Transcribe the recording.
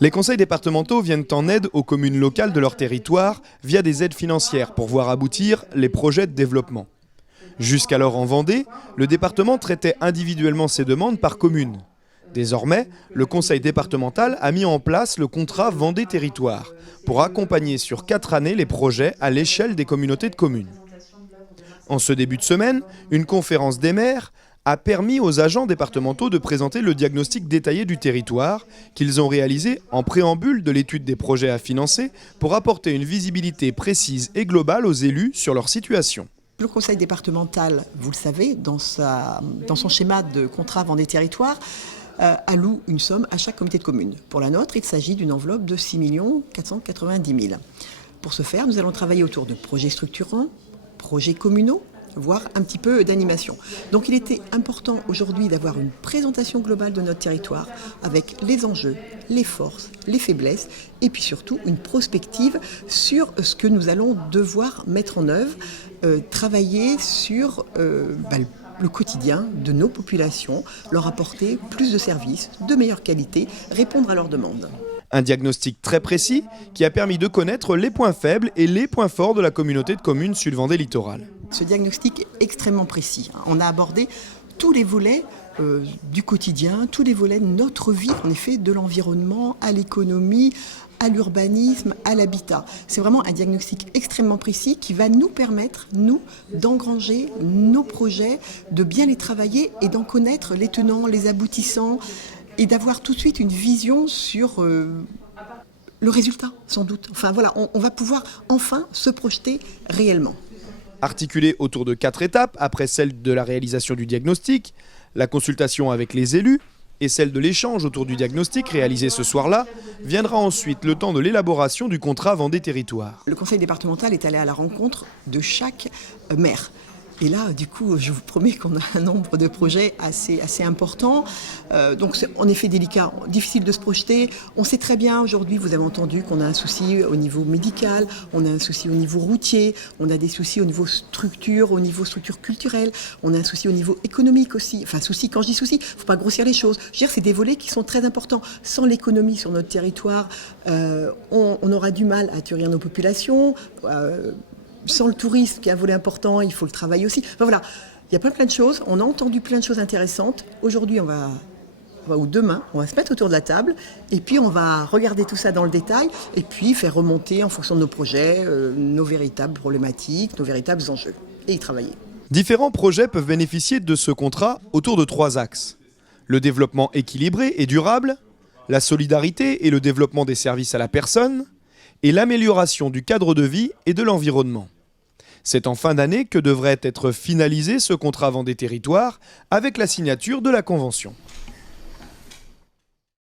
Les conseils départementaux viennent en aide aux communes locales de leur territoire via des aides financières pour voir aboutir les projets de développement. Jusqu'alors en Vendée, le département traitait individuellement ces demandes par commune. Désormais, le conseil départemental a mis en place le contrat Vendée Territoire pour accompagner sur 4 années les projets à l'échelle des communautés de communes. En ce début de semaine, une conférence des maires a permis aux agents départementaux de présenter le diagnostic détaillé du territoire qu'ils ont réalisé en préambule de l'étude des projets à financer pour apporter une visibilité précise et globale aux élus sur leur situation. Le conseil départemental, vous le savez, dans son schéma de contrat Vendée Territoire, alloue une somme à chaque comité de communes. Pour la nôtre, il s'agit d'une enveloppe de 6 490 000. Pour ce faire, nous allons travailler autour de projets structurants, projets communaux, voire un petit peu d'animation. Donc il était important aujourd'hui d'avoir une présentation globale de notre territoire avec les enjeux, les forces, les faiblesses et puis surtout une prospective sur ce que nous allons devoir mettre en œuvre, travailler sur le quotidien de nos populations, leur apporter plus de services, de meilleure qualité, répondre à leurs demandes. Un diagnostic très précis qui a permis de connaître les points faibles et les points forts de la communauté de communes Sud-Vendée Littoral. Ce diagnostic est extrêmement précis. On a abordé tous les volets du quotidien, tous les volets de notre vie, en effet, de l'environnement à l'économie, à l'urbanisme, à l'habitat. C'est vraiment un diagnostic extrêmement précis qui va nous permettre, nous, d'engranger nos projets, de bien les travailler et d'en connaître les tenants, les aboutissants, et d'avoir tout de suite une vision sur le résultat, sans doute. Enfin voilà, on va pouvoir enfin se projeter réellement. Articulée autour de 4 étapes, après celle de la réalisation du diagnostic, la consultation avec les élus et celle de l'échange autour du diagnostic réalisé ce soir-là, viendra ensuite le temps de l'élaboration du contrat Vendée Territoire. Le conseil départemental est allé à la rencontre de chaque maire. Et là, du coup, je vous promets qu'on a un nombre de projets assez important. Donc c'est en effet délicat, difficile de se projeter. On sait très bien, aujourd'hui, vous avez entendu qu'on a un souci au niveau médical, on a un souci au niveau routier, on a des soucis au niveau structure culturelle, on a un souci au niveau économique aussi. Enfin, souci, quand je dis souci, il ne faut pas grossir les choses. Je veux dire, c'est des volets qui sont très importants. Sans l'économie sur notre territoire, on aura du mal à attirer nos populations. Sans le tourisme, qui est un volet important, il faut le travailler aussi. Enfin voilà, il y a plein de choses. On a entendu plein de choses intéressantes. Aujourd'hui, ou demain, on va se mettre autour de la table et puis on va regarder tout ça dans le détail et puis faire remonter en fonction de nos projets, nos véritables problématiques, nos véritables enjeux et y travailler. Différents projets peuvent bénéficier de ce contrat autour de 3 axes. Le développement équilibré et durable, la solidarité et le développement des services à la personne et l'amélioration du cadre de vie et de l'environnement. C'est en fin d'année que devrait être finalisé ce contrat Vendée Territoire avec la signature de la convention.